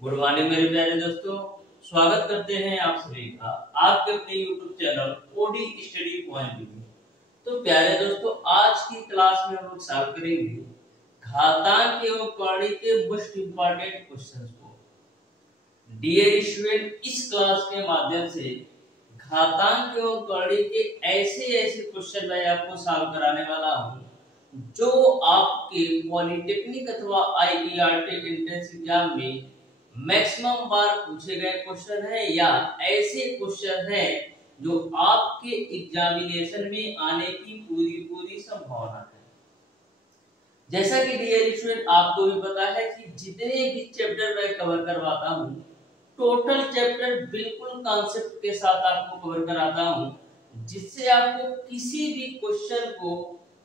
Good morning मेरे प्यारे दोस्तों। स्वागत करते हैं आप सभी का आपके अपने YouTube channel OD study point में। तो प्यारे दोस्तों, आज की क्लास में हम लोग सॉल्व करेंगे घातांक एवं कौड़ी के मोस्ट इंपॉर्टेंट क्वेश्चंस को। डियर स्टूडेंट, इस क्लास के माध्यम से घातांक एवं कौड़ी के ऐसे क्वेश्चन मैं आपको सॉल्व कराने वाला हूं जो आपके पॉलिटेक्निक अथवा आईईआरटी एंट्रेंस एग्जाम में मैक्सिमम बार पूछे गए क्वेश्चन है या ऐसे क्वेश्चन है जो आपके एग्जामिनेशन में आने की पूरी संभावना है। जैसा कि डियर स्टूडेंट, आपको भी पता है कि जितने भी चैप्टर मैं कवर करवाता हूं, टोटल चैप्टर बिल्कुल कॉन्सेप्ट के साथ आपको कवर कराता हूं, जिससे आपको किसी भी क्वेश्चन को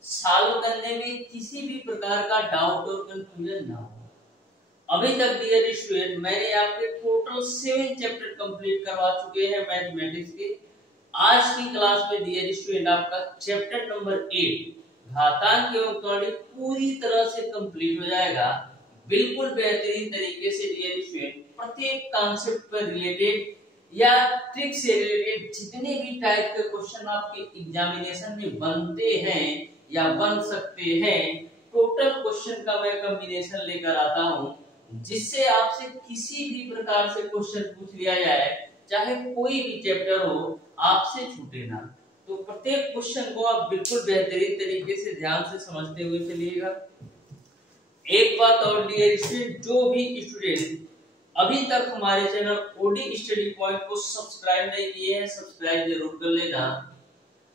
सॉल्व करने में किसी भी प्रकार का डाउट और कंफ्यूजन ना हो। अभी तक डियर स्टूडेंट मैंने आपके टोटल 7 चैप्टर कंप्लीट करवा चुके हैं मैथमेटिक्स के। आज की क्लास में डियर स्टूडेंट आपका चैप्टर नंबर 8 घातांक एवं कौड़ी पूरी तरह से कंप्लीट हो जाएगा। बिल्कुल बेहतरीन तरीके से डियर स्टूडेंट प्रत्येक कॉन्सेप्ट पर रिलेटेड या ट्रिक से रिलेटेड जितने भी टाइप के क्वेश्चन आपके एग्जामिनेशन में बनते हैं या बन सकते हैं, टोटल क्वेश्चन का मैं कॉम्बिनेशन लेकर आता हूं, जिससे आपसे किसी भी प्रकार से क्वेश्चन पूछ लिया जाए, चाहे कोई भी चैप्टर हो, आपसे छूटे ना। तो प्रत्येक क्वेश्चन को आप बिल्कुल बेहतरीन तरीके से ध्यान से समझते हुए चलिएगा। एक बात और डियर स्टूडेंट, जो भी स्टूडेंट अभी तक हमारे चैनल ओडी स्टडी पॉइंट को सब्सक्राइब नहीं किए हैं, सब्सक्राइब जरूर कर लेना।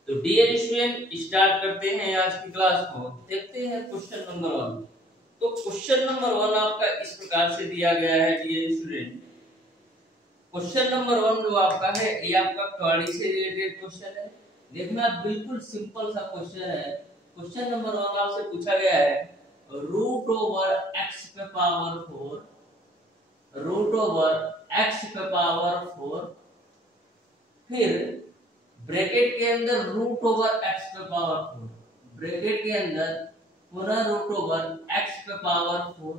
तो डियर स्टूडेंट, स्टार्ट करते हैं आज की क्लास को। देखते हैं क्वेश्चन नंबर 1। तो क्वेश्चन नंबर 1 आपका इस प्रकार से दिया गया है डियर स्टूडेंट। क्वेश्चन नंबर 1 जो आपका है, ये आपका कौड़ी से रिलेटेड क्वेश्चन है। देखना बिल्कुल सिंपल सा क्वेश्चन है। क्वेश्चन नंबर 1 आपसे पूछा गया है रूट ओवर x पे पावर 4, रूट ओवर x पे पावर 4, फिर ब्रैकेट के अंदर रूट ओवर x पे पावर 4, ब्रैकेट के अंदर पुनः रूट ओवर x पे पावर 4,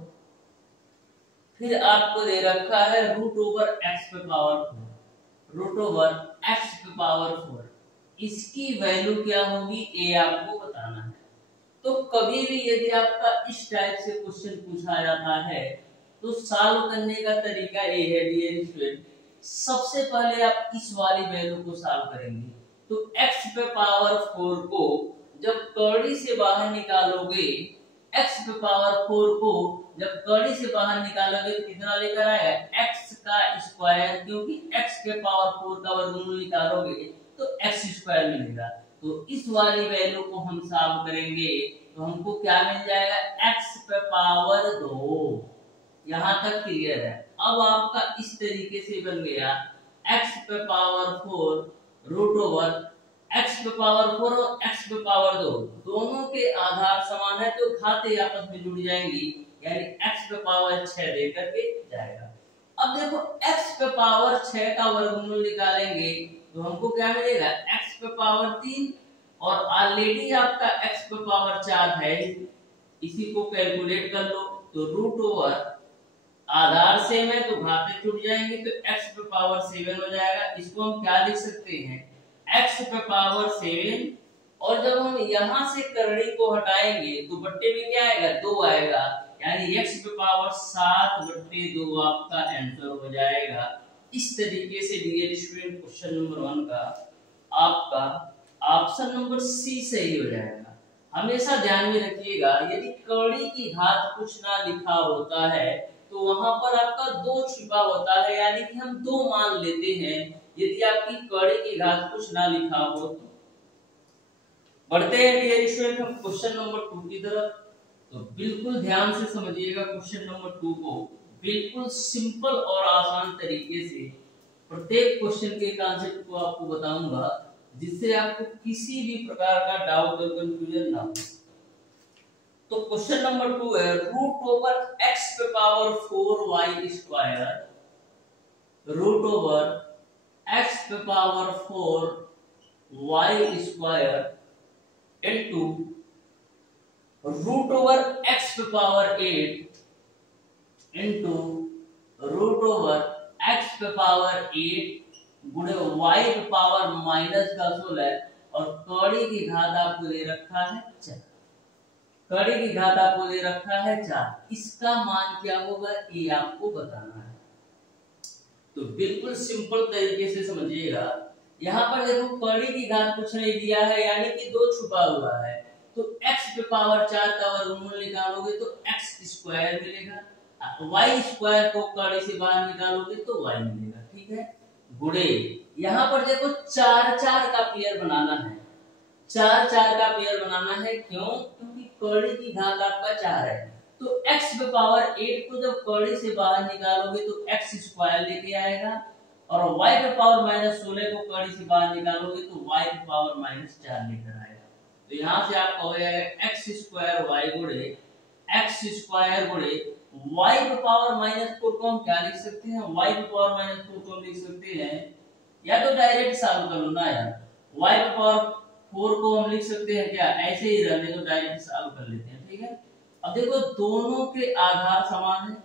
फिर आपको दे रखा है रूट ओवर x पे पावर 4, रूट ओवर x पे पावर 4। इसकी वैल्यू क्या होगी ये आपको बताना है। तो कभी भी यदि आपका इस टाइप से क्वेश्चन पूछा जाता है तो सॉल्व करने का तरीका ये है डियर स्टूडेंट, सबसे पहले आप इस वाली वैल्यू को सॉल्व करेंगे। तो x पे पावर 4 को जब कौड़ी से बाहर निकालोगे, x पे पावर 4 को जब कौड़ी से बाहर निकालोगे तो कितना लेकर आएगा x का स्क्वायर, क्योंकि x के पावर 4 का वर्गमूल निकालोगे तो x स्क्वायर मिलेगा। तो इस वाली वैल्यू को हम सॉल्व करेंगे तो हमको क्या मिल जाएगा x पे पावर 2। यहां तक क्लियर है। अब आपका इस तरीके से बन गया x पे पावर 4 रूट ओवर x पे पावर 4 और x पे पावर 2 दोनों के आधार समान है तो घाते आपस में जुड़ जाएंगी, यानी x पे पावर 6 देकर के जाएगा। अब देखो x पे पावर 6 का वर्गमूल निकालेंगे तो हमको क्या मिलेगा x पे पावर 3, और ऑलरेडी आपका x पे पावर 4 है, इसी को कैलकुलेट कर लो। तो रूट ओवर आधार सेम है तो घाते छूट जाएंगे तो x पे पावर 7 हो जाएगा। इसको हम क्या लिख सकते हैं x पे पावर 7, और जब हम यहां से करड़ी को हटाएंगे तो बट्टे में क्या आएगा 2 आएगा, यानी x पे पावर 7/2 आपका आंसर हो जाएगा। इस तरीके से डियर स्टूडेंट क्वेश्चन नंबर 1 का आपका ऑप्शन नंबर सी सही हो जाएगा। हमेशा ध्यान में रखिएगा, यदि कौड़ी की घात कुछ ना लिखा होता है तो वहां पर आपका 2 छिपा होता है, यानी कि हम 2 मान लेते हैं यदि आपकी कौड़ी की घात कुछ ना लिखा हो तो। बढ़ते हैं डियर स्टूडेंट हम क्वेश्चन नंबर 2 की तरफ। तो बिल्कुल ध्यान से समझिएगा क्वेश्चन नंबर 2 को। बिल्कुल सिंपल और आसान तरीके से प्रत्येक क्वेश्चन के कॉन्सेप्ट को आपको बताऊंगा, जिससे आपको किसी भी प्रकार का डाउट और कंफ्यूजन ना हो। तो क्वेश्चन नंबर 2 है रूट ओवर x पे power 4y square, root over x पे power 4y square into root over x पे पावर 8 इनटू रूट पे पावर 8 गुणे y पे पावर -16 और कड़ी की घात आपको दे रखा है 4। कड़ी की घात आपको दे रखा है 4। इसका मान क्या होगा ये आपको बताना है। तो बिल्कुल सिंपल तरीके से समझिएगा। यहाँ पर देखो कड़ी की घात कुछ नहीं दिया है, यानी कि 2 छुपा हुआ है, तो x पे पावर 4 का वर्गमूल निकालोगे तो x स्क्वायर मिलेगा, y स्क्वायर को कड़ी से बाहर निकालोगे तो y मिलेगा। ठीक है, गुणे यहाँ पर देखो 4 4 का पेयर बनाना है, 4 4 का पेयर बनाना है। क्यों? क्योंकि कड़ी की घात आपका 4 है, तो x पे पावर 8 को जब कड़ी से बाहर निकालोगे तो x स्क्वायर लेके आएगा, और y पे पावर -16 को कड़ी से बाहर निकालोगे तो y पे पावर -4 लेकर आएगा। तो यहाँ से आप कहोगे x स्क्वायर y गुणे x स्क्वायर गुणे y पे पावर -4 को हम क्या लिख सकते हैं, y पे पावर -4 को हम लिख सकते हैं, या तो डायरेक्ट सॉल्व कर लो ना यार, y पे पावर 4 को हम लिख सकते हैं क्या, ऐसे ही रहने को डायरेक्ट सॉल्व कर लेते हैं। ठीक है, अब देखो दोनों के आधार समान है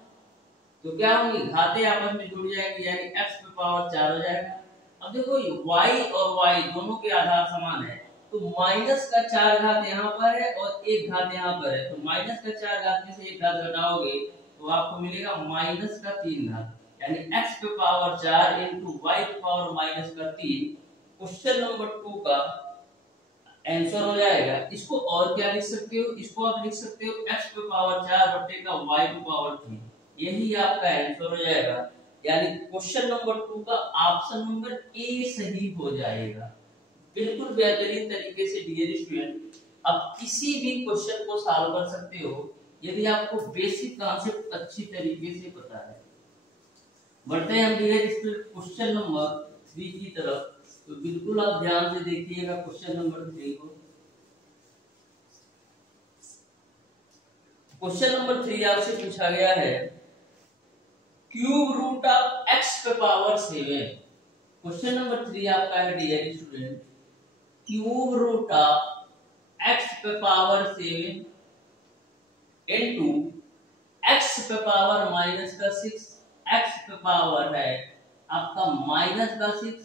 तो क्या होंगी, घातें आपस में जुड़ जाएंगी, यानी x पे पावर 4 हो जाएगा। अब देखो y और y दोनों के आधार समान है, तो माइनस का 4 घात यहाँ पर है और 1 घात यहाँ पर है, तो माइनस का 4 घात में से 1 घात घटाओगे तो आपको मिलेगा माइनस का 3 घात, यानी x पे पावर 4 इंटू y पे पावर -3 क्वेश्चन नंबर 2 का आंसर हो जाएगा। इसको और क्या लिख सकते हो, इसको आप लिख सकते हो x पे पावर 4 बटे का y पे पावर 3, यही आपका आंसर हो जाएगा। यानी क्वेश्चन नंबर 2 का ऑप्शन नंबर ए सही हो जाएगा। बिल्कुल बेहतरीन तरीके से डियर स्टूडेंट आप किसी भी क्वेश्चन को सॉल्व कर सकते हो यदि आपको बेसिक कॉन्सेप्ट अच्छी तरीके से पता है। बढ़ते हैं हम डियर स्टूडेंट क्वेश्चन नंबर 3 की तरफ, तो बिल्कुल आप ध्यान से देखिएगा क्वेश्चन नंबर 3 को। क्वेश्चन नंबर 3 आपसे पूछा गया है क्यूब रूट ऑफ x पे पावर 7। क्वेश्चन नंबर 3 आपका है dear student cube root of x पे पावर 7 इनटू x पे पावर -6, x पे पावर है आपका -6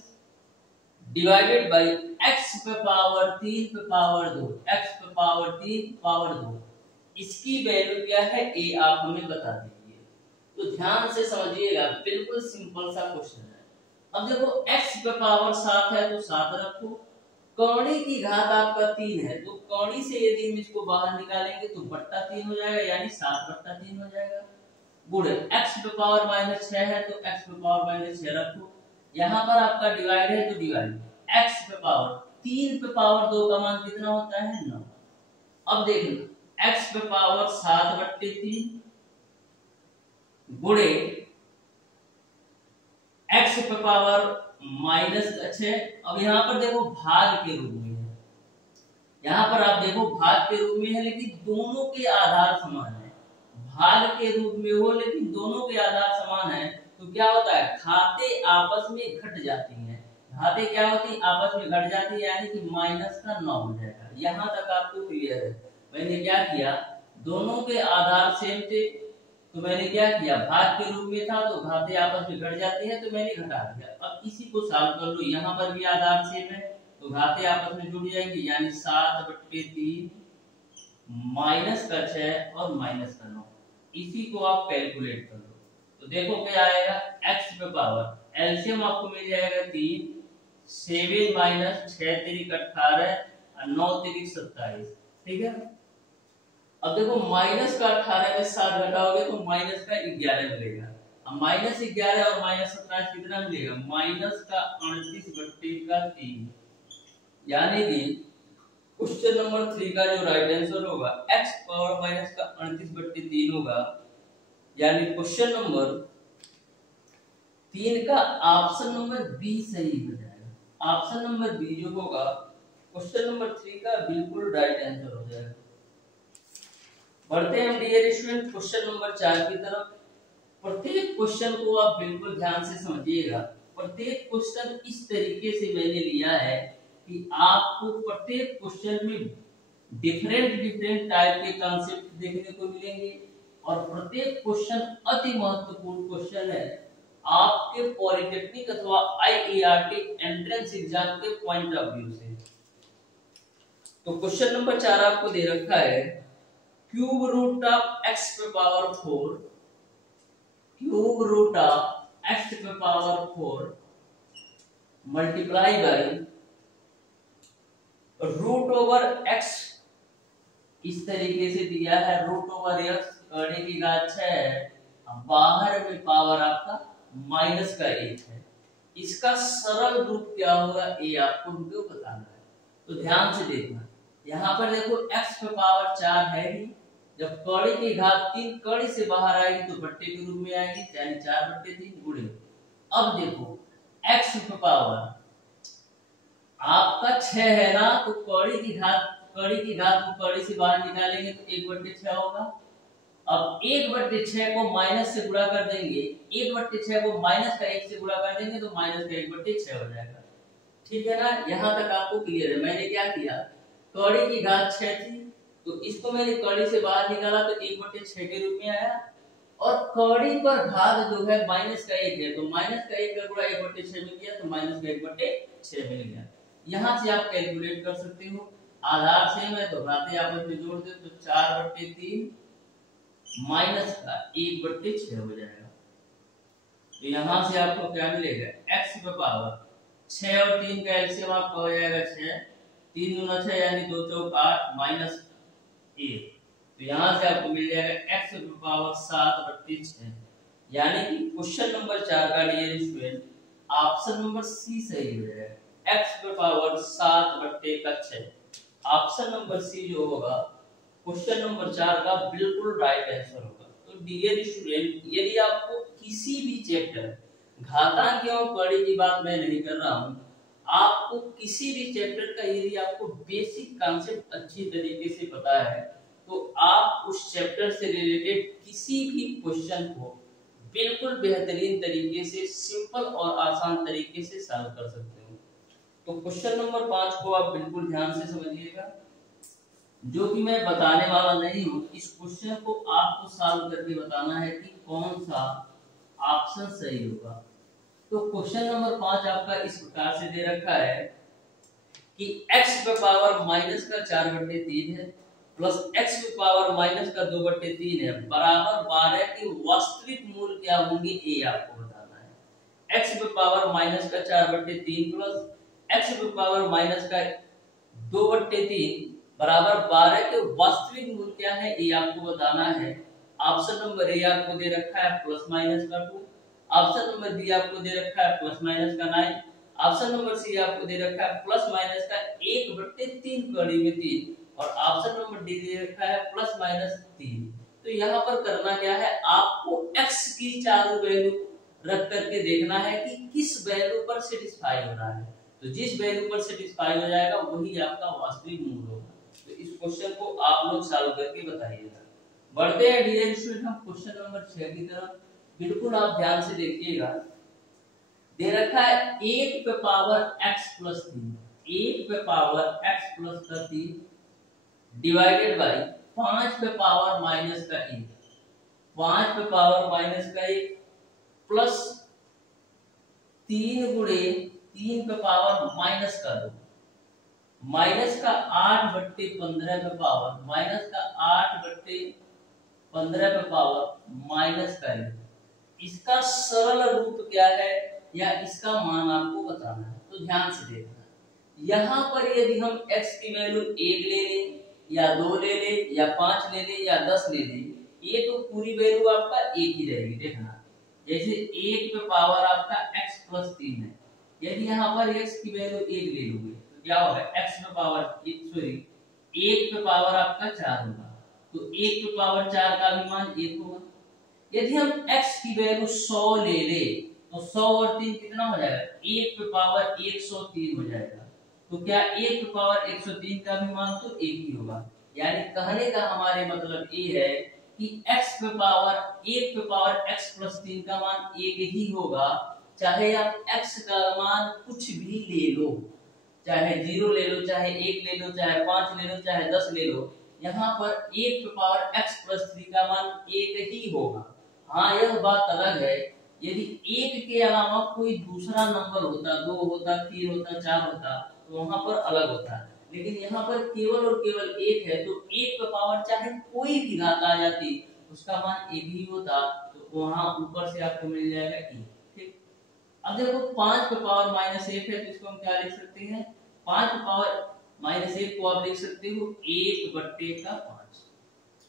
डिवाइडेड बाय x पे पावर 3 पे पावर 2, x पे पावर 3 पावर 2, इसकी वैल्यू क्या है ये आप हमें बता दीजिए। तो ध्यान से समझिएगा, बिल्कुल सिंपल सा क्वेश्चन है। अब देखो x पे पावर 7 है तो 7 रखो, कौड़ी की घात आपका 3 है तो कौड़ी से यदि हम इसको बाहर निकालेंगे तो बट्टा 3 हो जाएगा, यानी 7/3 हो जाएगा। गुणे x पे पावर -6 है तो x पे पावर -6 रखो, यहाँ पर आपका डिवाइड है तो डिवाइड x पे पावर 3 पे पावर 2 का मान कितना होता है 9। अब देखना x पे पावर 7/3 गुणे x पे पावर -6। अब यहाँ पर देखो भाग के रूप में है, यहाँ पर आप देखो भाग के रूप में है लेकिन दोनों के आधार समान है, भाग के रूप में हो लेकिन दोनों के आधार समान है, तो क्या होता है घातें आपस में घट जाती हैं। घातें क्या होती है आपस में घट जाती है, यानी कि -9 हो जाएगा। यहाँ तक आपको क्लियर है। मैंने क्या किया, दोनों के आधार सेम थे तो मैंने क्या किया, भाग के रूप में था तो घातें आपस में घट जाती है तो मैंने घटा दिया। अब इसी को सॉल्व कर लो, यहाँ पर भी आधार सेम है तो घातें आपस में जुड़ जाएंगी, यानी 7/3 -6 और -9, इसी को आप कैलकुलेट कर लो तो देखो क्या आएगा, x पे पावर एलसीएम आपको मिल जाएगा 3, 7 - 6 3 18 और 9 3 27। ठीक है, अब देखो माइनस का 18 में 7 घटाओगे तो माइनस का 11 मिलेगा। अब -11 और -27 कितना मिलेगा, माइनस का 38/3, यानी कि क्वेश्चन नंबर 3 का जो राइट आंसर होगा x पावर माइनस का 38/3 होगा, यानी क्वेश्चन नंबर 3 का ऑप्शन नंबर बी सही हो जाएगा। ऑप्शन नंबर बी जो होगा क्वेश्चन नंबर 3 का बिल्कुल राइट आंसर हो जाएगा। बढ़ते हैं डियर स्टूडेंट क्वेश्चन नंबर 4 की तरफ। प्रत्येक क्वेश्चन को आप बिल्कुल ध्यान से समझिएगा। प्रत्येक क्वेश्चन इस तरीके से मैंने लिया है कि आपको प्रत्येक क्वेश्चन में डिफरेंट टाइप के कॉन्सेप्ट देखने को मिलेंगे और प्रत्येक क्वेश्चन अति महत्वपूर्ण क्वेश्चन है आपके पॉलिटेक्निक अथवा IERT एंट्रेंस एग्जाम के पॉइंट ऑफ व्यू से। तो क्वेश्चन नंबर 4 आपको दे रखा है क्यूब रूट ऑफ x पे power 4, cube root of x पे power 4 multiply by root over x। इस तरीके से दिया है रूट ओवर x कड़े की घात 6 है, बाहर में पावर आपका माइनस का 1 है। इसका सरल रूप क्या होगा ये आपको हमको बताना है। तो ध्यान से देखना, यहाँ पर देखो x पे पावर 4 है ही, जब कड़ी की घात 3 कड़ी से बाहर आएगी तो बट्टे के रूप में आएगी, यानी 4/3 गुणे। अब देखो x पे पावर आपका 6 है ना, तो कड़ी की घात को कड़ी से बाहर निकालेंगे तो 1/6 होगा। अब 1/6 को माइनस से गुणा कर देंगे, 1/6 को माइनस का 1 से गुणा कर देंगे तो माइनस का 1/6 हो जाएगा। ठीक है ना, यहाँ तक आपको क्लियर है। मैंने क्या किया, कड़ी की घात 6 थी तो इसको मैंने कड़ी से बाहर निकाला तो 1/6 के रूप में आया, और कड़ी पर घात जो है माइनस का 1 है तो माइनस का 1 का गुणा 1/6 मिल गया तो माइनस का 1/6 मिल गया। यहाँ से आप कैलकुलेट कर सकते हो, आधार सेम है तो घातें आपस में जोड़ दे तो 4/3 माइनस का 1/6 हो जाएगा। तो यहाँ से आपको क्या मिलेगा, x पे पावर 6 और 3 का एलसीएम आपका हो जाएगा 6, 3 दूना 6 यानी 2 चौक 8 माइनस 1। तो यहाँ से आपको मिल जाएगा x पे पावर 7/6, यानी कि क्वेश्चन नंबर 4 का dear student option number C सही हो जाएगा। x पे पावर 7/6 ऑप्शन नंबर सी जो होगा क्वेश्चन नंबर 4 का बिल्कुल राइट आंसर होगा। तो डियर स्टूडेंट यदि आपको किसी भी चैप्टर, घातांक एवं कड़ी की बात मैं नहीं कर रहा हूं, आपको किसी भी चैप्टर का यदि आपको बेसिक कॉन्सेप्ट अच्छी तरीके से पता है तो आप उस चैप्टर से रिलेटेड किसी भी क्वेश्चन को बिल्कुल बेहतरीन तरीके से, सिंपल और आसान तरीके से सॉल्व कर सकते हो। तो क्वेश्चन नंबर 5 को आप बिल्कुल ध्यान से समझिएगा, जो कि मैं बताने वाला नहीं हूं। इस क्वेश्चन को आपको सॉल्व करके बताना है कि कौन सा ऑप्शन सही होगा। तो क्वेश्चन नंबर 5 आपका इस प्रकार से दे रखा है कि x पे पावर माइनस का 4/3 है प्लस x पे पावर माइनस का 2/3 है बराबर 12 की वास्तविक मूल क्या होंगे ये आपको बताना है। x पे पावर माइनस का 4/3 प्लस x पे पावर माइनस का 2/3 बराबर 12 के वास्तविक मूल क्या है ये आपको बताना है। ऑप्शन नंबर ए आपको दे रखा है प्लस माइनस का 2, ऑप्शन नंबर बी आपको दे रखा है प्लस माइनस का 9, ऑप्शन नंबर सी आपको दे रखा है प्लस माइनस का 1/3 कड़ी में 3, और ऑप्शन नंबर डी दे रखा है प्लस माइनस 3। तो यहाँ पर करना क्या है, आपको x की चारों वैल्यू रख करके देखना है कि किस वैल्यू पर सेटिस्फाई हो रहा है। तो जिस वैल्यू पर सेटिस्फाई हो जाएगा वही आपका वास्तविक मूल होगा। तो इस क्वेश्चन को आप लोग सॉल्व करके बताइएगा। बढ़ते हैं डियर स्टूडेंट हम क्वेश्चन नंबर 6 की तरफ। बिल्कुल आप ध्यान से देखिएगा, दे रखा है 1 पे पावर x प्लस 3, 1 पे power x plus 3 divided by 5 पे पावर माइनस का 1, 5 पे पावर माइनस का 1 प्लस 3 गुणे 3 पे पावर माइनस का 2, माइनस का 8/15 पे पावर माइनस का 8/15 पे पावर माइनस का 1। इसका सरल रूप क्या है या इसका मान आपको बताना है। तो ध्यान से देखना, यहाँ पर यदि हम x की वैल्यू 1 ले लें या 2 ले लें या 5 ले लें या 10 ले लें, ये तो पूरी वैल्यू आपका एक ही रहेगी। देखना जैसे 1 पे पावर आपका x प्लस 3 है, यदि यहाँ पर x की वैल्यू 1 ले लोगे तो क्या होगा, x पे पावर 1 पे पावर आपका 4 होगा, तो 1 पे पावर 4 का भी मान 1 होगा। यदि हम x की वैल्यू 100 ले ले तो 100 और 3 कितना हो जाएगा, 1 पे पावर 103 हो जाएगा। तो क्या 1 पे पावर 103 का भी मान तो 1 ही होगा। यानी कहने का हमारे मतलब ये है कि x पे पावर 1 पे पावर x प्लस 3 का मान 1 ही होगा, चाहे आप x का मान कुछ भी ले लो, चाहे 0 ले लो, चाहे 1 ले लो, चाहे 5 ले लो, चाहे 10 ले लो, यहाँ पर 1 पे पावर x प्लस 3 का मान 1 ही होगा। हाँ यह बात अलग है यदि एक के अलावा कोई दूसरा नंबर होता, 2 होता, 3 होता, 4 होता, तो वहां पर अलग होता, लेकिन यहाँ पर केवल और केवल एक है, तो एक पे पावर चाहे कोई भी घात आ जाती उसका मान एक ही होता, तो वहां ऊपर से आपको मिल जाएगा एक। ठीक, अब देखो 5 पे पावर -1 है, तो इसको हम क्या लिख सकते हैं, 5 पे पावर -1 को आप लिख सकते हो 1/5।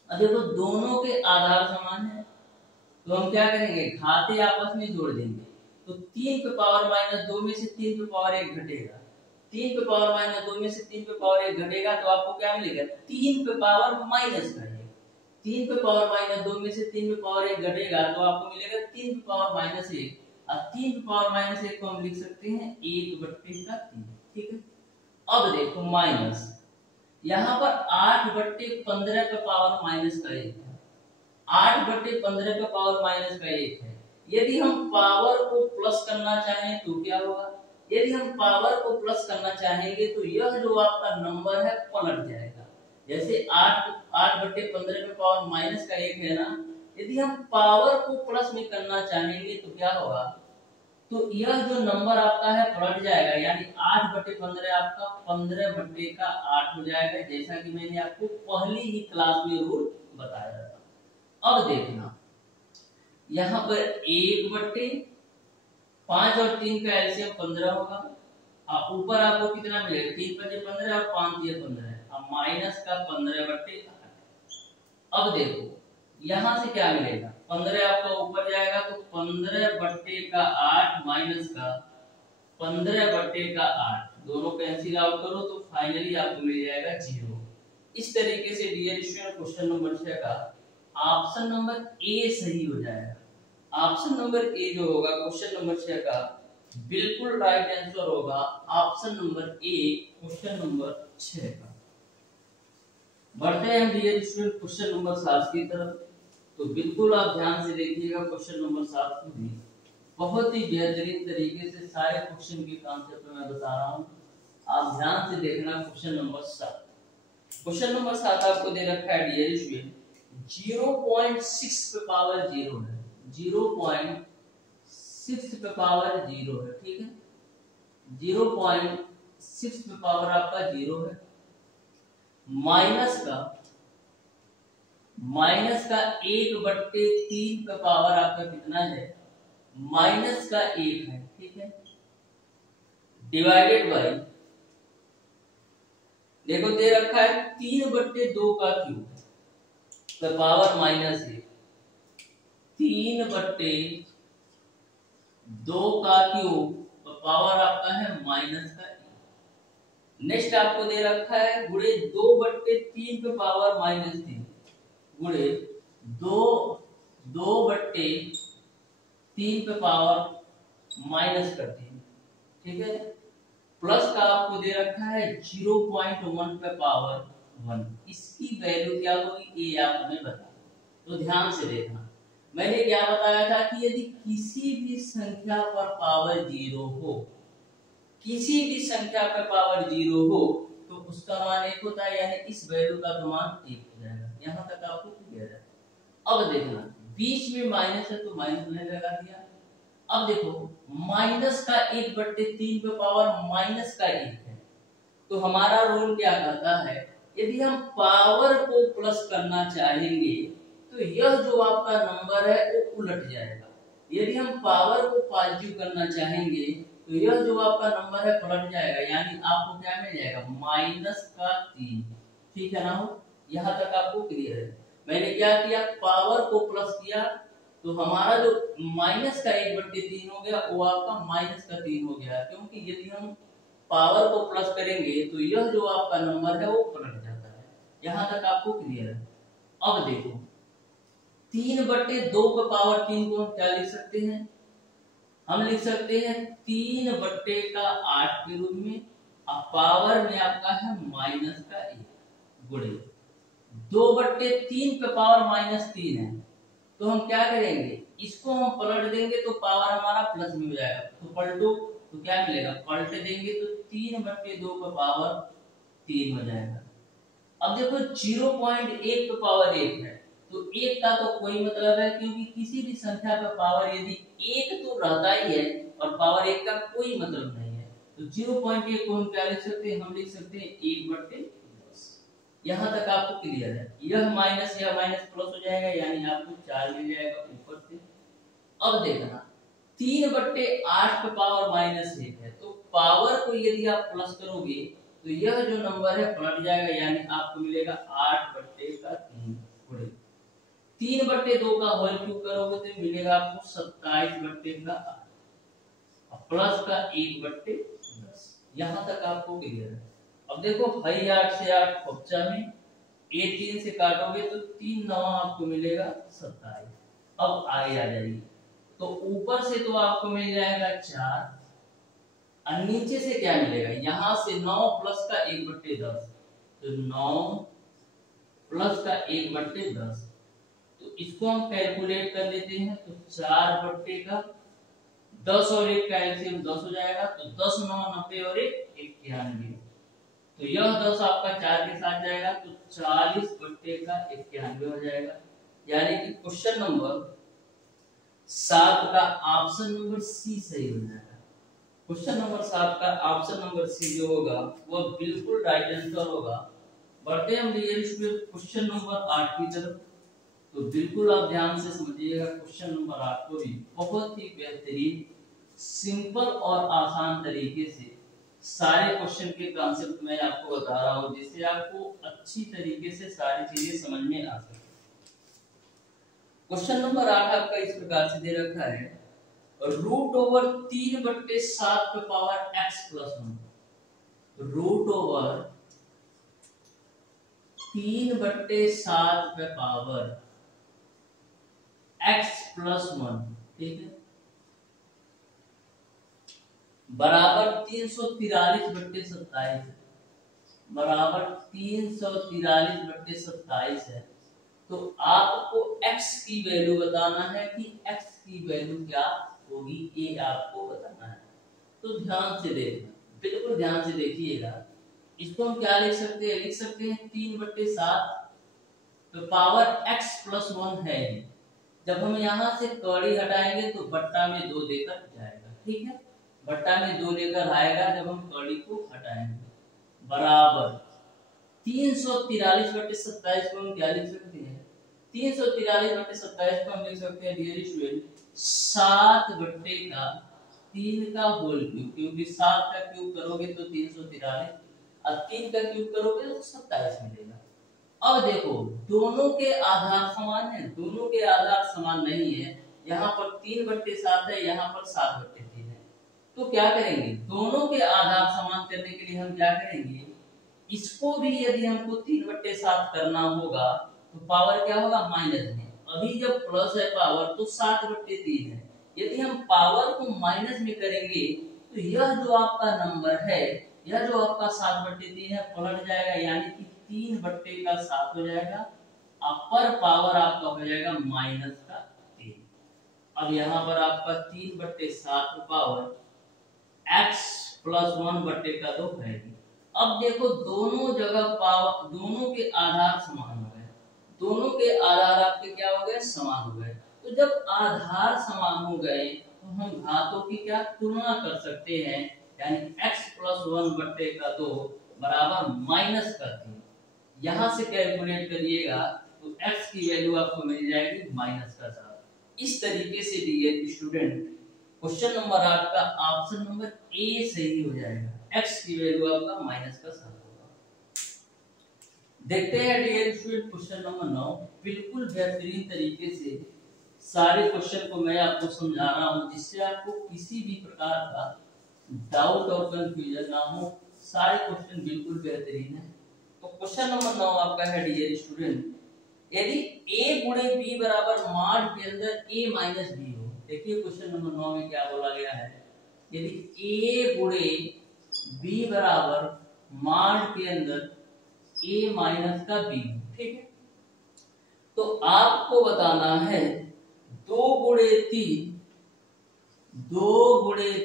अब देखो दोनों के आधार समान है, तो हम क्या करेंगे, घाते आपस में जोड़ देंगे, तो 3 पे पावर -2 में से 3 पे पावर 1 घटेगा, 3 पे पावर -2 में से 3 पे पावर 1 घटेगा, तो आपको क्या मिलेगा, 3 पे पावर माइनस का 1। 3 पे पावर -2 में से 3 पे पावर 1 घटेगा, तो आपको मिलेगा 3 पे पावर -1, और 3 पे पावर -1 को हम लिख सकते हैं 1/3। ठीक है, अब देखो माइनस, यहाँ पर 8/15 पे पावर माइनस का 1 है, 8/15 पे पावर माइनस का 1 है। यदि हम पावर को प्लस करना चाहें तो क्या होगा, यदि हम पावर को प्लस करना चाहेंगे तो यह जो आपका नंबर है पलट जाएगा। जैसे 8/15 पे पावर माइनस का 1 है ना, यदि हम पावर को प्लस में करना चाहेंगे तो क्या होगा, तो यह जो नंबर आपका है पलट जाएगा, यानी 8/15 आपका 15/8 हो जाएगा, जैसा कि मैंने आपको पहली ही क्लास में रूल बताया था। अब देखना, यहाँ पर 1/5 और 3 का एलसीएम 15 होगा, आप ऊपर आपको कितना मिलेगा, 3 × 5 = 15 और 5 × 15 है, अब माइनस का 15/8। अब देखो यहाँ से क्या मिलेगा, 15 आपका ऊपर जाएगा, तो 15/8 माइनस का 15/8, दोनों कैंसिल आउट करो तो फाइनली आपको मिल जाएगा 0। इस तरीके से डियर स्टूडेंट क्वेश्चन नंबर 6 का ऑप्शन नंबर ए सही हो जाएगा। ऑप्शन नंबर ए जो होगा क्वेश्चन नंबर 6 का बिल्कुल राइट आंसर होगा, option number A question number 6 का। बढ़ते हैं हम डियर स्टूडेंट क्वेश्चन नंबर 7 की तरफ, तो बिल्कुल आप ध्यान से देखिएगा क्वेश्चन नंबर 7 को भी बहुत ही बेहतरीन तरीके से सारे क्वेश्चन के कॉन्सेप्ट मैं बता रहा हूं, आप ध्यान से देखना। क्वेश्चन नंबर 7, क्वेश्चन नंबर 7 आपको दे रखा है डियर स्टूडेंट 0.6 पे पावर 0 है, 0.6 पे पावर 0 है, ठीक है, 0.6 पे पावर आपका 0 है, माइनस का 1/3 पे पावर आपका कितना है, -1 है, ठीक है, डिवाइडेड बाय, देखो दे रखा है 3/2 का क्यूब पे पावर -1, 3/2 का क्यूब पे पावर आपका है -1। नेक्स्ट आपको दे रखा है गुणे 2/3 पे पावर -3 गुणे 2/3 पे पावर -3, ठीक है, प्लस का आपको दे रखा है 0.1 पे पावर 1, इसकी वैल्यू क्या होगी ये आप हमें बता दो। तो ध्यान से देखना, मैंने क्या बताया था कि यदि किसी भी संख्या पर पावर 0 हो, किसी भी संख्या पर पावर 0 हो तो उसका मान 1 होता है, यानी इस वैल्यू का तो मान 1 हो जाएगा। यहां तक आपको क्लियर है। अब देखना बीच में माइनस है तो माइनस मैंने लगा दिया। अब देखो माइनस का 1/3 पे पावर -1 है, तो हमारा रूल क्या कहता है, यदि हम पावर को प्लस करना चाहेंगे तो यह जो आपका नंबर है वो उलट जाएगा, यदि हम पावर को पॉजिटिव करना चाहेंगे तो यह जो आपका नंबर है पलट जाएगा, यानी आपको क्या मिल जाएगा -3, ठीक है ना हो, यहाँ तक आपको क्लियर है। मैंने क्या किया, पावर को प्लस किया तो हमारा जो माइनस का 1/3 हो गया वो आपका -3 हो गया, क्योंकि यदि हम पावर को प्लस करेंगे तो यह जो आपका नंबर है वो पलट जाता है। यहाँ तक आपको क्लियर है। अब देखो 3/2 का पावर 3 को हम क्या लिख सकते हैं, हम लिख सकते हैं 3/8 के रूप में, अब पावर में आपका है -1 गुणे 2/3 पे पावर -3 है, तो हम क्या करेंगे, इसको हम पलट देंगे तो पावर हमारा प्लस में हो जाएगा, तो पलटो तो क्या मिलेगा, पलट देंगे तो 3/2 का पावर 3 हो जाएगा। अब देखो 0.1 पे पावर 1 है, तो एक का तो कोई मतलब है, क्योंकि किसी भी संख्या का पावर यदि एक तो रहता ही है और पावर एक का कोई मतलब नहीं है। तो 0.1 को हम क्या लिख सकते हैं, हम लिख सकते हैं 1/10। यहाँ तक आपको क्लियर है। यह माइनस प्लस हो जाएगा, यानी आपको 4 मिल जाएगा ऊपर से। अब देखना 3/8 पे पावर -1 है, तो पावर को यदि आप प्लस करोगे तो यह जो नंबर है पलट जाएगा, यानी आपको मिलेगा 8/3 गुणे 3/2 का होल क्यूब करोगे तो मिलेगा आपको 27/8 प्लस का 1/10। यहाँ तक आपको क्लियर है। अब देखो हई 8 से 8 बच्चा में 3 से काटोगे तो 3 9 आपको मिलेगा 27। अब आगे आ जाइए, तो ऊपर से तो आपको मिल जाएगा 4 और नीचे से क्या मिलेगा, यहां से 9 प्लस का 1/10, तो 9 प्लस का 1/10। तो इसको हम कैलकुलेट कर लेते हैं, तो 4/10 और 1 का एलसीएम 10 हो जाएगा, तो 10 9 90 और 1 91। तो यह 10 आपका 4 के साथ जाएगा, तो 40/91 हो जाएगा। यानी कि क्वेश्चन नंबर 7 का ऑप्शन नंबर सी सही हो जाएगा। क्वेश्चन नंबर 7 का ऑप्शन नंबर सी जो होगा वह बिल्कुल राइट आंसर होगा। बढ़ते हैं हम क्वेश्चन नंबर 8 की तरफ। तो बिल्कुल आप ध्यान से समझिएगा, क्वेश्चन नंबर 8 को भी बहुत ही बेहतरीन, सिंपल और आसान तरीके से सारे क्वेश्चन के कॉन्सेप्ट मैं आपको बता रहा हूं, जिससे आपको अच्छी तरीके से सारी चीजें समझ में आ सके। क्वेश्चन नंबर 8 आपका इस प्रकार से दे रखा है, √3/7 पे पावर x + 1। √3/7 पे पावर x + 1, ठीक है, बराबर 343/27 बराबर 343/27 है। तो आपको x की वैल्यू बताना है कि x की वैल्यू क्या होगी, ये आपको बताना है। तो ध्यान से देखना, बिल्कुल ध्यान से देखिएगा। इसको हम क्या लिख सकते हैं, लिख सकते हैं 3/7 तो पावर x + 1 है। जब हम यहाँ से कड़ी हटाएंगे तो बट्टा में 2 देकर जाएगा, ठीक है, बट्टा में 2 लेकर आएगा जब हम कड़ी को हटाएंगे, बराबर 343/27 को हम क्या लिख सकते हैं, 343/27 को हम लिख सकते हैं डियर स्टूडेंट 7/3 का होल क्यूब, क्योंकि 7 का क्यूब करोगे तो 343 और 3 का क्यूब करोगे तो 27 मिलेगा। अब देखो दोनों के आधार समान है, दोनों के आधार समान नहीं है। यहाँ पर 3/7 है, यहाँ पर 7/3 है। तो क्या करेंगे, दोनों के आधार समान करने के लिए हम क्या करेंगे, इसको भी यदि हमको 3/7 करना होगा तो पावर क्या होगा, माइनस में। अभी जब प्लस है पावर तो 7/3 है। यदि हम पावर को माइनस में करेंगे तो यह जो आपका नंबर है, यह जो आपका 7/3 है पलट जाएगा, यानी कि 3/7 हो जाएगा। अपर पावर आपका हो जाएगा -3। अब यहाँ पर आपका 3/7 पावर x + 1/2 है। अब देखो दोनों जगह पावर, दोनों के आधार समान हो गए, दोनों के आधार आपके क्या हो गए, समान हो गए। तो जब आधार समान हो गए तो हम घातों की क्या तुलना कर सकते हैं, यानी x + 1/2 बराबर -3। यहां से कैलकुलेट करिएगा तो x की वैल्यू आपको मिल जाएगी -7। इस तरीके से डियर स्टूडेंट क्वेश्चन नंबर 8 का ऑप्शन नंबर ए सही हो जाएगा, x की वैल्यू आपका -7 होगा। देखते हैं डियर स्टूडेंट क्वेश्चन नंबर 9। बिल्कुल बेहतरीन तरीके से सारे क्वेश्चन को मैं आपको समझा रहा हूं, जिससे आपको किसी भी प्रकार का डाउट और कंफ्यूजन ना हो। सारे क्वेश्चन बिल्कुल बेहतरीन है। तो क्वेश्चन नंबर 9 आपका है डियर स्टूडेंट, यदि a गुणे b बराबर मॉड के अंदर a माइनस b हो। देखिए क्वेश्चन नंबर 9 में क्या बोला गया है, यदि a गुणे b बराबर मॉड के अंदर a माइनस का b, ठीक है, तो आपको बताना है 2 गुणे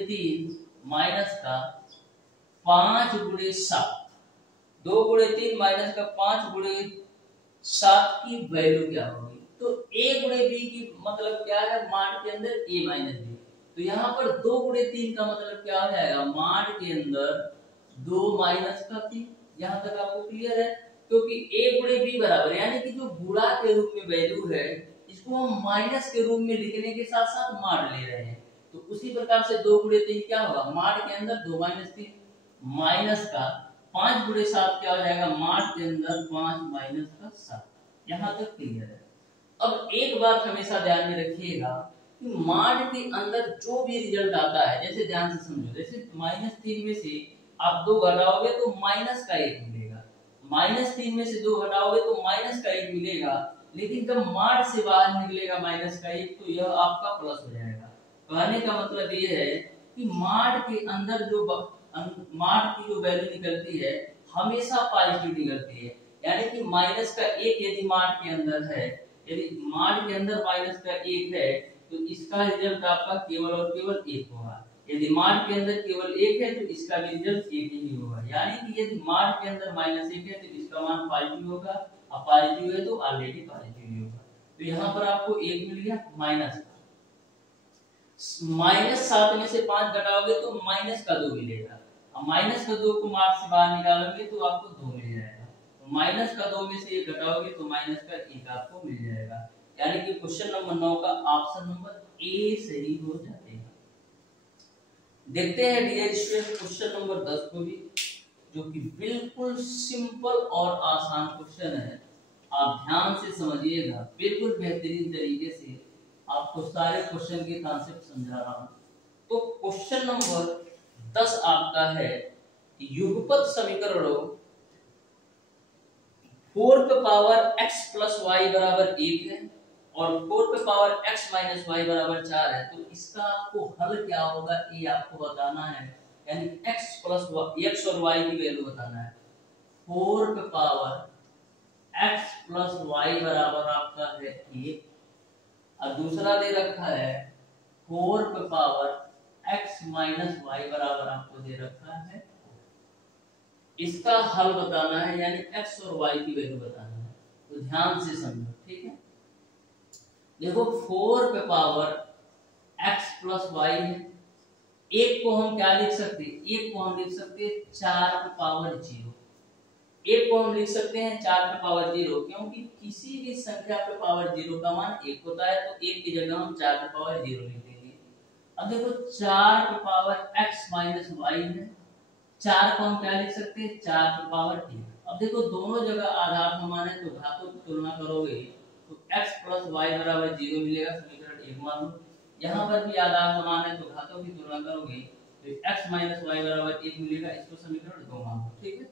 3 माइनस का 5 गुणे 7, 2 गुणे 3 माइनस का 5 गुणे 7 की वैल्यू क्या होगी। a गुणे b की मतलब क्या है, माड के अंदर a माइनस b। तो यहाँ पर 2 गुणे 3 का मतलब क्या हो जाएगा, माड के अंदर 2 माइनस का 3। यहाँ तक आपको क्लियर है? क्योंकि a गुणे b बराबर यानी कि जो गुणा के रूप में वैल्यू है इसको हम माइनस के रूप में लिखने के साथ साथ माड ले रहे हैं। तो उसी प्रकार से 2 गुणे 3 क्या होगा, माड के अंदर 2 माइनस 3 माइनस का 5 गुणे 7 क्या हो जाएगा, माड के अंदर 5 माइनस का 7। यहाँ तक क्लियर है? अब एक बात हमेशा ध्यान में रखिएगा कि माड के अंदर जो भी रिजल्ट आता है, जैसे ध्यान से समझो, जैसे -3 में से आप 2 घटाओगे तो माइनस का 1 मिलेगा, -3 में से 2 घटाओगे तो माइनस का 1 मिलेगा, लेकिन जब माड से बाहर निकलेगा माइनस का 1 तो यह आपका प्लस हो जाएगा। कहने का मतलब ये है कि माड के अंदर जो माड की जो वैल्यू निकलती है हमेशा पॉजिटिव निकलती है। यानी कि माइनस का 1 यदि माड के अंदर है, यदि माड के अंदर माइनस का 1 है तो इसका रिजल्ट आपका केवल और केवल 1 होगा। यदि माड के अंदर केवल 1 है तो इसका भी रिजल्ट 1 ही होगा। यानी कि यदि माड के अंदर -1 है तो इसका मान पॉजिटिव होगा, और पॉजिटिव है तो ऑलरेडी पॉजिटिव ही होगा। तो यहाँ पर आपको 1 मिल गया माइनस का, -7 में से 5 घटाओगे तो माइनस का 2 मिलेगा, अब माइनस का 2 को मार्क से बाहर निकालोगे तो आपको 2 मिल जाएगा। तो माइनस का 2 में से 1 घटाओगे तो माइनस का 1 आपको मिल जाएगा। यानी कि क्वेश्चन नंबर 9 का ऑप्शन नंबर ए सही हो जाएगा। देखते हैं डियर स्टूडेंट क्वेश्चन नंबर 10 को भी, जो कि बिल्कुल सिंपल और आसान क्वेश्चन है। आप ध्यान से समझिएगा, बिल्कुल बेहतरीन तरीके से आपको सारे क्वेश्चन के कॉन्सेप्ट समझा रहा हूं। तो क्वेश्चन नंबर 10 आपका है, युगपत समीकरणों 4 पे पावर x प्लस वाई बराबर 1 है और 4 पे पावर x माइनस वाई बराबर 4 है। तो इसका आपको हल क्या होगा ये आपको बताना है, यानी x प्लस x और y की वैल्यू बताना है। 4 पे पावर x प्लस वाई बराबर आपका है 1 और दूसरा दे रखा है 4 पे पावर x माइनस वाई बराबर आपको दे रखा है। इसका हल बताना है, यानी x और y की वैल्यू बताना है। तो ध्यान से समझो, ठीक है? देखो 4 पे पावर x प्लस वाई है, एक को हम क्या लिख सकते हैं, एक को हम लिख सकते हैं 4 पे पावर 0, एक को हम लिख सकते हैं 4 पे पावर 0, क्योंकि किसी भी संख्या पे पावर 0 का मान 1 होता है, तो 1 की जगह हम 4 पे पावर 0 लिख देंगे। अब देखो 4 पे पावर x माइनस वाई है, 4 को हम क्या लिख सकते हैं 4 पे पावर 1। अब देखो दोनों जगह आधार समान है तो घातों की तुलना करोगे तो x प्लस वाई बराबर 0 मिलेगा, समीकरण 1 मान लो। यहाँ पर भी आधार समान है तो घातों की तुलना करोगे तो x माइनस वाई बराबर 1 मिलेगा, इसको समीकरण 2 मान लो, ठीक है?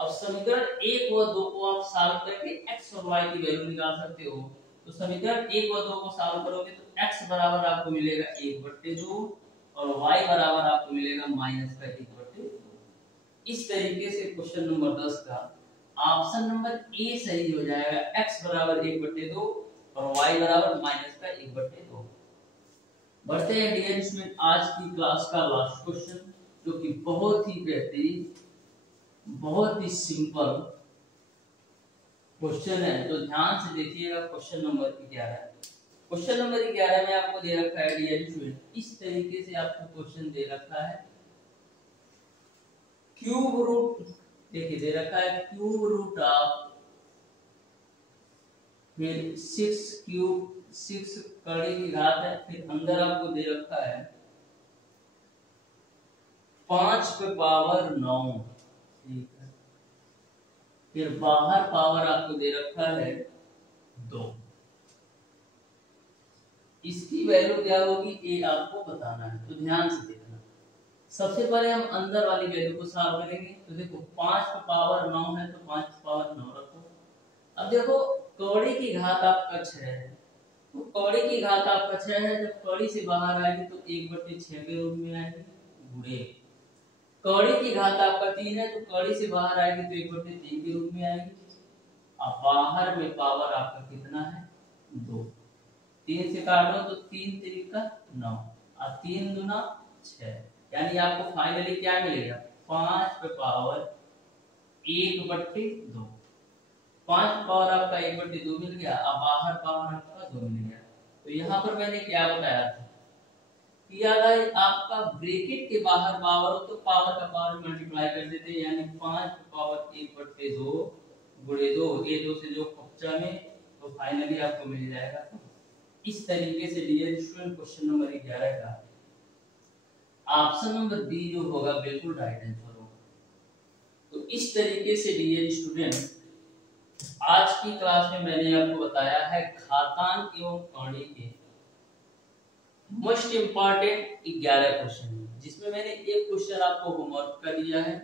अब समीकरण 1 व 2 को आप सॉल्व करके x और y की वैल्यू निकाल सकते हो। तो समीकरण 1 व 2 को सॉल्व करोगे तो x बराबर आपको मिलेगा 1/2 और y बराबर आपको मिलेगा माइनस का 1/2। इस तरीके से क्वेश्चन नंबर 10 का ऑप्शन नंबर ए सही हो जाएगा, x बराबर 1/2 और y बराबर माइनस का 1/2। बढ़ते हैं डियर स्टूडेंट आज की क्लास का लास्ट क्वेश्चन, जो कि बहुत ही बेहतरीन, बहुत ही सिंपल क्वेश्चन है। तो ध्यान से देखिएगा क्वेश्चन नंबर 11। क्वेश्चन नंबर 11 में आपको दे रखा है डियर स्टूडेंट, इस तरीके से आपको क्वेश्चन दे रखा है, क्यूब रूट, देखिए दे रखा है क्यूब रूट ऑफ, फिर 6 क्यूब 6 कड़ी की घात है, फिर अंदर आपको दे रखा है 5 पे पावर 9, ठीक है? फिर बाहर पावर आपको दे रखा है 2। इसकी वैल्यू क्या होगी ये आपको बताना है। तो ध्यान से देखना, सबसे पहले हम अंदर वाली वैल्यू को सॉल्व करेंगे। तो देखो 5 पे पावर 9 है तो 5 पे पावर 9 रखो। अब देखो कौड़ी की घात आपका 6 है, तो कौड़ी की घात आपका 6 है, जब कौड़ी से बाहर आएगी तो 1/6 के रूप में आएगी, गुणे कौड़ी की घात आपका 3 है तो कौड़ी से बाहर आएगी तो 1/3 के रूप में आएगी। अब बाहर में पावर आपका कितना है 2, 3 से काट लो तो 3 3 का 9 और 3 दूना 6, यानी आपको फाइनली क्या मिलेगा 5 पे पावर 1/2। 5 पावर आपका 1/2 मिल गया, अब बाहर पावर आपका 2 मिल गया। तो यहाँ पर मैंने क्या बताया था कि अगर आपका ब्रैकेट के बाहर पावर हो तो पावर का पावर मल्टीप्लाई कर देते हैं, यानी 5 पावर 1/2 गुणे 2, ये 2 से जो कक्षा में, तो फाइनली आपको मिल जाएगा। इस तरीके से डियर स्टूडेंट क्वेश्चन नंबर 11 का ऑप्शन नंबर बी जो होगा बिल्कुल राइट आंसर होगा। तो इस तरीके से डियर स्टूडेंट आज की क्लास में मैंने आपको बताया है घातांक एवं कौणी के मोस्ट इंपॉर्टेंट 11 क्वेश्चन, जिसमें मैंने एक क्वेश्चन आपको होमवर्क का दिया है,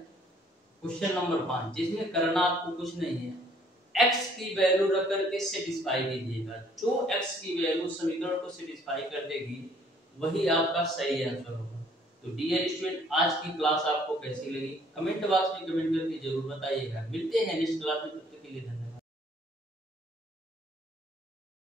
क्वेश्चन नंबर 5, जिसमें करना आपको कुछ नहीं है, x की वैल्यू रख करके सेटिस्फाई कीजिएगा। जो x की वैल्यू समीकरण को सेटिस्फाई कर देगी वही आपका सही आंसर होगा। तो डियर स्टूडेंट आज की क्लास आपको कैसी लगी कमेंट बॉक्स में कमेंट करके जरूर बताइएगा। मिलते हैं नेक्स्ट क्लास में।